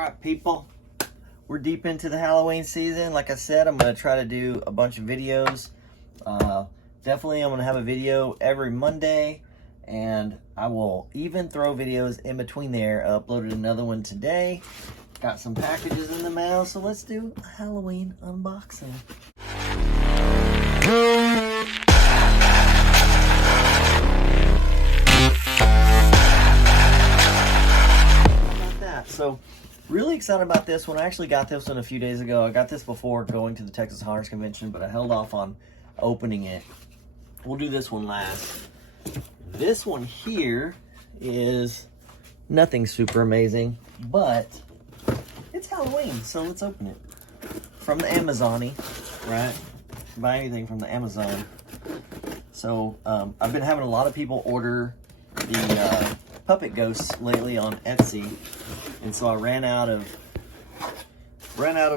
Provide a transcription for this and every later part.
right, people, we're deep into the Halloween season. Like I said, I'm going to try to do a bunch of videos. Definitely, I'm going to have a video every Monday, and I will even throw videos in between there. I uploaded another one today. Got some packages in the mail, so let's do a Halloween unboxing. So, really excited about this one. I actually got this one a few days ago. I got this before going to the Texas Haunters Convention, but I held off on opening it. We'll do this one last. This one here is nothing super amazing, but it's Halloween, so let's open it. From the Amazon-y, right? Buy anything from the Amazon. So, I've been having a lot of people order the puppet ghosts lately on Etsy. And so I ran out of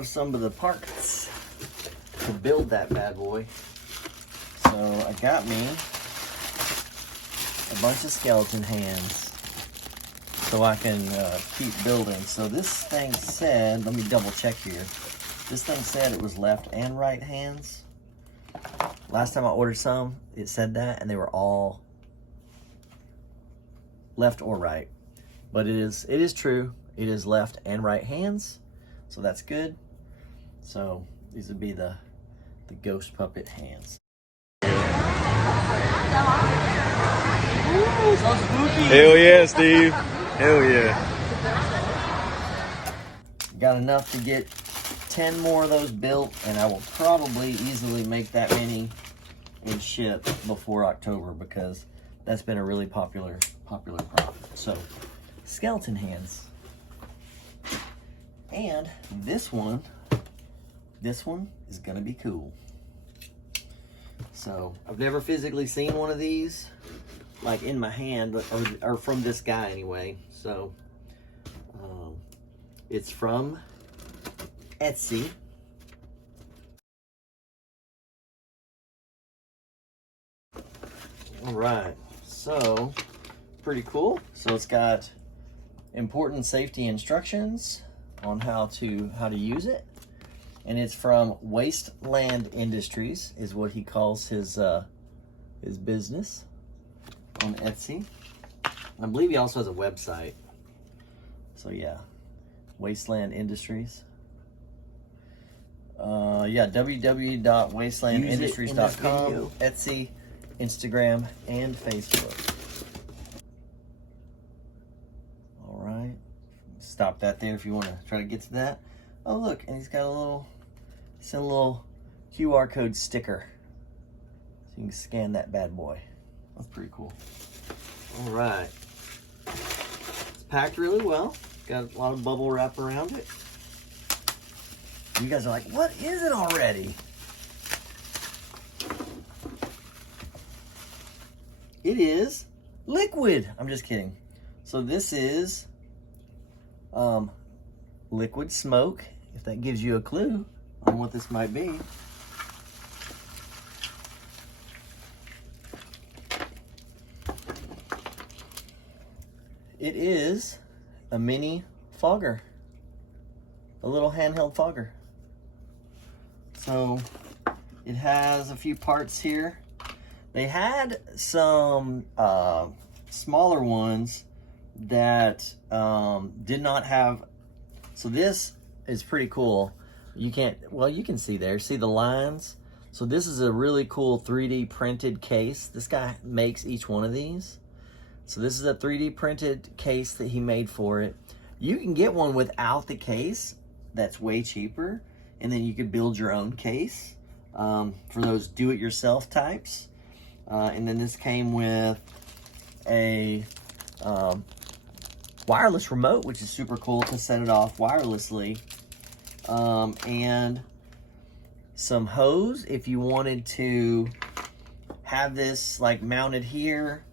some of the parts to build that bad boy. So I got me a bunch of skeleton hands so I can keep building. So this thing said, let me double check here. This thing said it was left and right hands. Last time I ordered some, it said that, and they were all left or right. But it is true. It is left and right hands, so that's good. So these would be the ghost puppet hands. Ooh, so spooky. Hell yeah, Steve. Hell yeah. Got enough to get 10 more of those built, and I will probably easily make that many and ship before October, because that's been a really popular product. So skeleton hands. And this one is gonna be cool. So I've never physically seen one of these, like in my hand, or from this guy anyway. So it's from Etsy. All right, so pretty cool. So it's got important safety instructions on how to use it, and it's from Wasteland Industries is what he calls his business on Etsy. I believe he also has a website. So yeah, Wasteland Industries. Yeah, www.wastelandindustries.com, Etsy, Instagram, and Facebook. All right. Stop that there if you want to try to get to that. Oh look, and he's got a little QR code sticker, so you can scan that bad boy. That's pretty cool. All right, it's packed really well. Got a lot of bubble wrap around it. You guys are like, what is it already? It is liquid. I'm just kidding. So this is liquid smoke, if that gives you a clue on what this might be. It is a mini fogger, a little handheld fogger. So it has a few parts here. They had some smaller ones that did not have. So this is pretty cool. You can see the lines. So this is a really cool 3D printed case. This guy makes each one of these. So this is a 3D printed case that he made for it. You can get one without the case. That's way cheaper. And then you could build your own case for those do-it-yourself types. And then this came with a wireless remote, which is super cool to set it off wirelessly, and some hose if you wanted to have this like mounted here,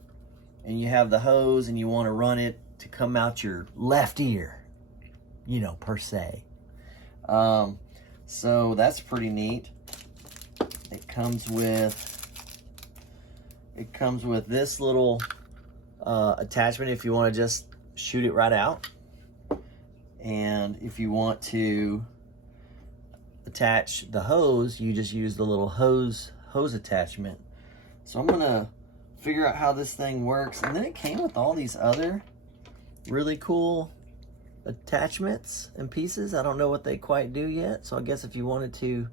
and you have the hose and you want to run it to come out your left ear, you know, per se. So that's pretty neat. It comes with this little attachment if you want to just shoot it right out. And And if you want to attach the hose, you just use the little hose attachment. So I'm gonna figure out how this thing works. And then it came with all these other really cool attachments and pieces. I don't know what they quite do yet. So I guess if you wanted to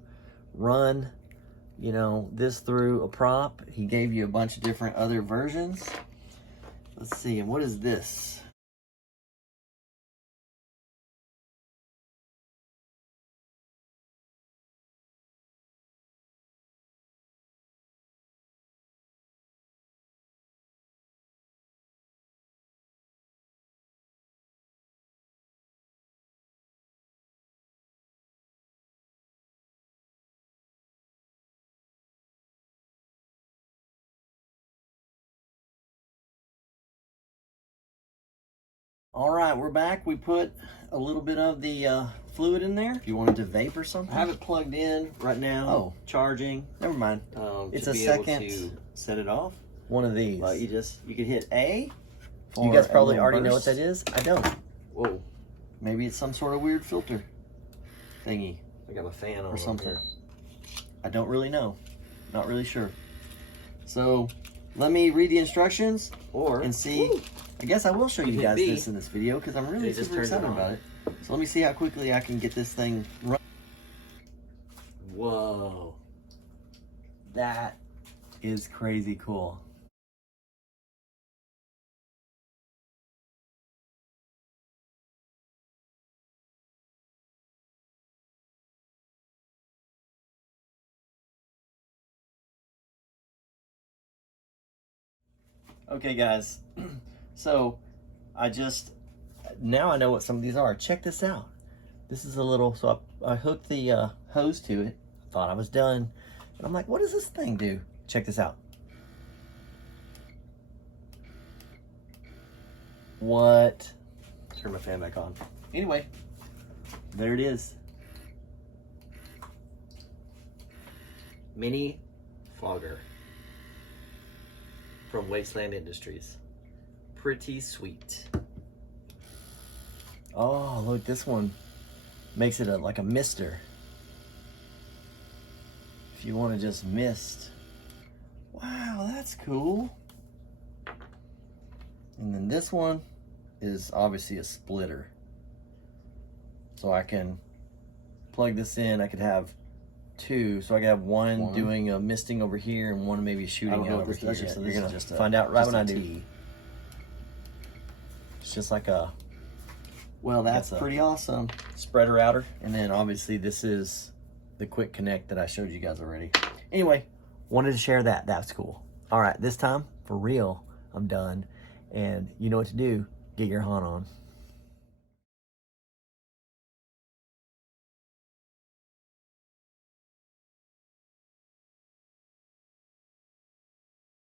run, you know, this through a prop, he gave you a bunch of different other versions. Let's see, and what is this? All right, we're back. We put a little bit of the fluid in there. If you wanted to vape or something. I have it plugged in right now. Oh, charging. Never mind. It's a second. Able to set it off. One of these. Well, you could hit A. You guys probably already know what that is. I don't. Whoa. Maybe it's some sort of weird filter thingy. I got a fan on or something. Here. I don't really know. Not really sure. So let me read the instructions and see. Woo. I guess I will show you guys this in this video because I'm really super excited about it. So let me see how quickly I can get this thing run. Whoa. That is crazy cool. Okay guys, so now I know what some of these are. Check this out. This is a little, so I hooked the hose to it. I thought I was done. And I'm like, what does this thing do? Check this out. What? Turn my fan back on. Anyway, there it is. Mini fogger from Wasteland Industries. Pretty sweet. Oh, look, this one makes it like a mister. If you want to just mist. Wow, that's cool. And then this one is obviously a splitter. So I can plug this in. I could have two, so I could have one doing a misting over here and one maybe shooting out over here. So you're gonna just find out right when I do. It's just like a, well, that's pretty awesome. Spreader outer, and then obviously this is the quick connect that I showed you guys already. Anyway, wanted to share that. That's cool. All right, this time for real, I'm done, and you know what to do. Get your hunt on.